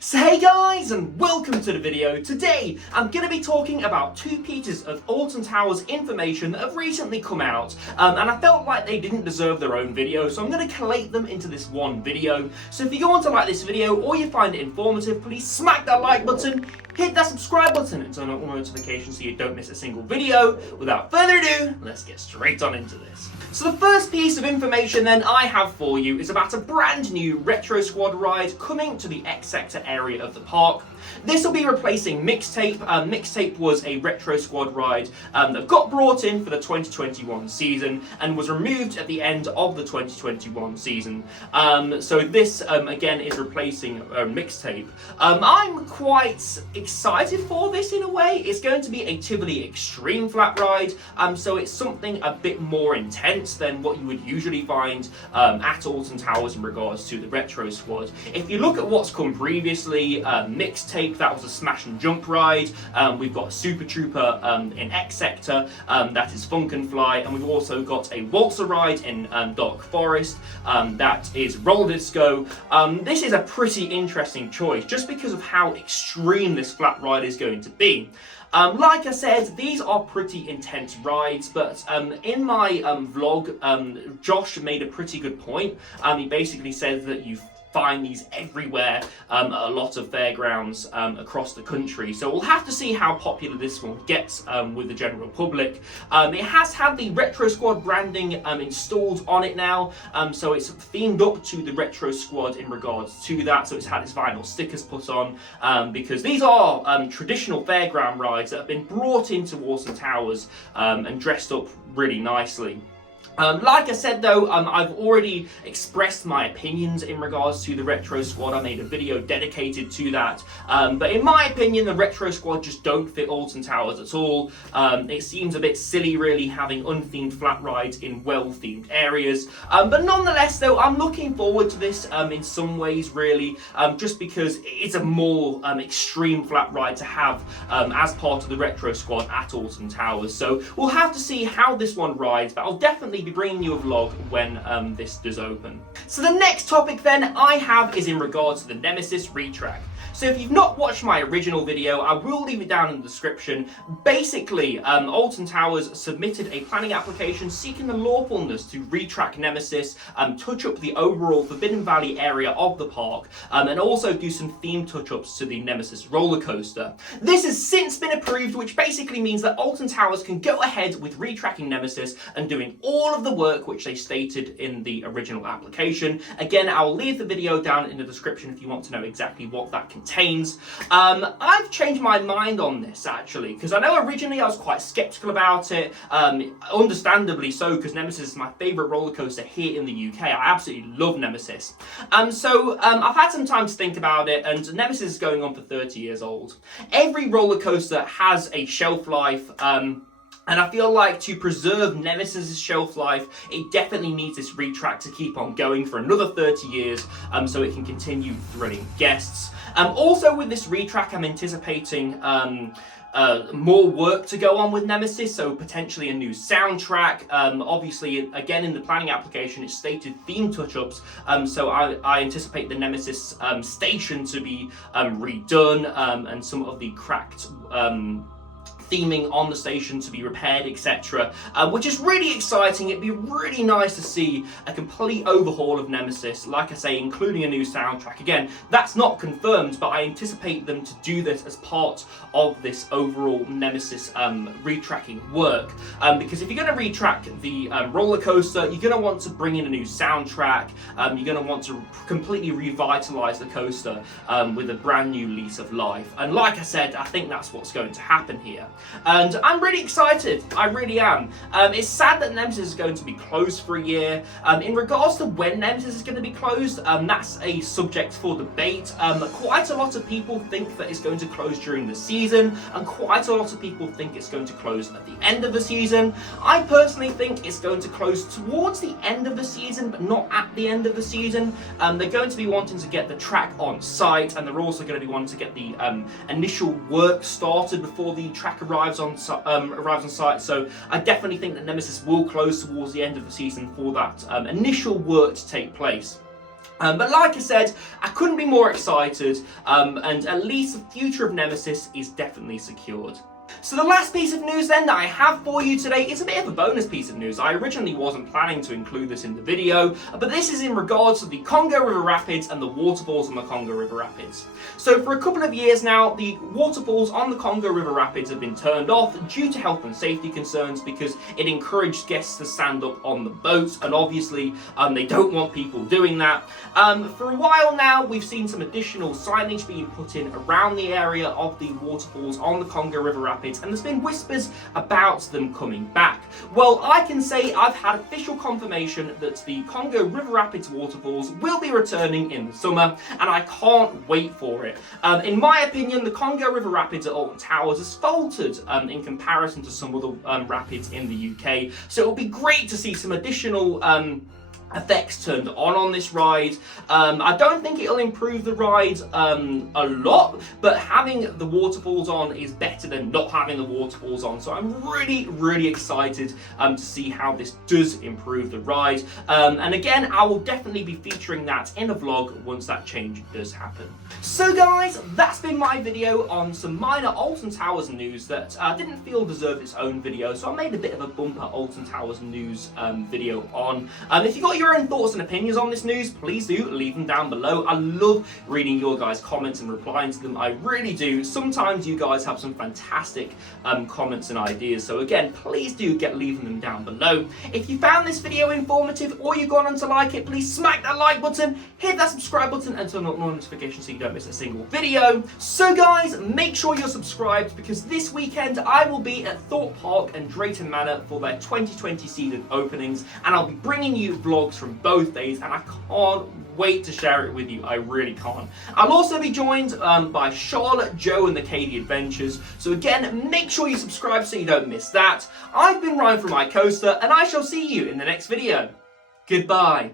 So hey guys, and welcome to the video. Today I'm going to be talking about two pieces of Alton Towers information that have recently come out, and I felt like they didn't deserve their own video, so I'm going to collate them into this one video. So if you go on to like this video or you find it informative, please smack that like button, hit that subscribe button and turn on all notifications so you don't miss a single video. Without further ado, let's get straight on into this. So the first piece of information then I have for you is about a brand new retro squad ride coming to the X sector area of the park. This will be replacing Mixtape. Mixtape was a retro squad ride that got brought in for the 2021 season and was removed at the end of the 2021 season. So this again is replacing Mixtape. I'm quite excited for this in a way. It's going to be a Tivoli Extreme flat ride, so it's something a bit more intense than what you would usually find at Alton Towers in regards to the retro squad. If you look at what's come previously, Mixtape, that was a smash and jump ride. We've got a Super Trooper in X Sector, that is Funk and Fly, and we've also got a Waltzer ride in Dark Forest, that is Roller Disco. This is a pretty interesting choice just because of how extreme this flat ride is going to be. Like I said, these are pretty intense rides, but in my vlog, Josh made a pretty good point. He basically said that you find these everywhere at a lot of fairgrounds across the country, so we'll have to see how popular this one gets with the general public. It has had the Retro Squad branding installed on it now, so it's themed up to the Retro Squad in regards to that, so it's had its vinyl stickers put on, because these are traditional fairground rides that have been brought into Alton Towers and dressed up really nicely. Like I said though, I've already expressed my opinions in regards to the Retro Squad. I made a video dedicated to that, but in my opinion the Retro Squad just don't fit Alton Towers at all. It seems a bit silly really having unthemed flat rides in well-themed areas, but nonetheless though I'm looking forward to this in some ways really, just because it's a more extreme flat ride to have as part of the Retro Squad at Alton Towers. So we'll have to see how this one rides, but I'll definitely be bringing you a vlog when this does open. So the next topic then I have is in regards to the Nemesis retrack. So if you've not watched my original video, I will leave it down in the description. Basically, Alton Towers submitted a planning application seeking the lawfulness to retrack Nemesis, touch up the overall Forbidden Valley area of the park, and also do some theme touch-ups to the Nemesis roller coaster. This has since been approved, which basically means that Alton Towers can go ahead with retracking Nemesis and doing all of the work which they stated in the original application. Again, I'll leave the video down in the description if you want to know exactly what that contains. I've changed my mind on this actually, because I know originally I was quite skeptical about it, understandably so, because Nemesis is my favourite roller coaster here in the UK. I absolutely love Nemesis. So I've had some time to think about it, and Nemesis is going on for 30 years old. Every roller coaster has a shelf life, and I feel like to preserve Nemesis' shelf life, it definitely needs this retrack to keep on going for another 30 years, so it can continue thrilling guests. Also with this retrack, I'm anticipating more work to go on with Nemesis, so potentially a new soundtrack. Obviously, again in the planning application, it's stated theme touch-ups, so I anticipate the Nemesis station to be redone, and some of the cracked theming on the station to be repaired, etc., which is really exciting. It'd be really nice to see a complete overhaul of Nemesis, like I say, including a new soundtrack. Again, that's not confirmed, but I anticipate them to do this as part of this overall Nemesis retracking work, because if you're going to retrack the roller coaster, you're going to want to bring in a new soundtrack, you're going to want to completely revitalize the coaster with a brand new lease of life, and like I said, I think that's what's going to happen here. And I'm really excited, I really am. It's sad that Nemesis is going to be closed for a year. In regards to when Nemesis is going to be closed, that's a subject for debate. Quite a lot of people think that it's going to close during the season, and quite a lot of people think it's going to close at the end of the season. I personally think it's going to close towards the end of the season, but not at the end of the season. They're going to be wanting to get the track on site, and they're also going to be wanting to get the initial work started before the track arrives on site. So I definitely think that Nemesis will close towards the end of the season for that initial work to take place. But like I said, I couldn't be more excited, and at least the future of Nemesis is definitely secured. So the last piece of news then that I have for you today is a bit of a bonus piece of news. I originally wasn't planning to include this in the video, but this is in regards to the Congo River Rapids and the waterfalls on the Congo River Rapids. So for a couple of years now, the waterfalls on the Congo River Rapids have been turned off due to health and safety concerns because it encouraged guests to stand up on the boats, and obviously they don't want people doing that. For a while now, we've seen some additional signage being put in around the area of the waterfalls on the Congo River Rapids, and there's been whispers about them coming back. Well, I can say I've had official confirmation that the Congo River Rapids waterfalls will be returning in the summer, and I can't wait for it. In my opinion, the Congo River Rapids at Alton Towers has faltered in comparison to some of the rapids in the UK, so it'll be great to see some additional effects turned on this ride. I don't think it'll improve the ride a lot, but having the waterfalls on is better than not having the waterfalls on. So I'm really excited to see how this does improve the ride. And again, I will definitely be featuring that in a vlog once that change does happen. So guys, that's been my video on some minor Alton Towers news that I didn't feel deserved its own video, so I made a bit of a bumper Alton Towers news video on. If you got your own thoughts and opinions on this news, please do leave them down below. I love reading your guys' comments and replying to them. I really do. Sometimes you guys have some fantastic comments and ideas, so again, please do leaving them down below. If you found this video informative or you've gone on to like it, please smack that like button, hit that subscribe button, and turn on notifications so you don't miss a single video. So guys, make sure you're subscribed, because this weekend I will be at Thorpe Park and Drayton Manor for their 2020 season openings, and I'll be bringing you vlogs from both days, and I can't wait to share it with you. I really can't. I'll also be joined by Charlotte, Joe, and the Katie Adventures. So again, make sure you subscribe so you don't miss that. I've been Ryan from iCoaster, and I shall see you in the next video. Goodbye.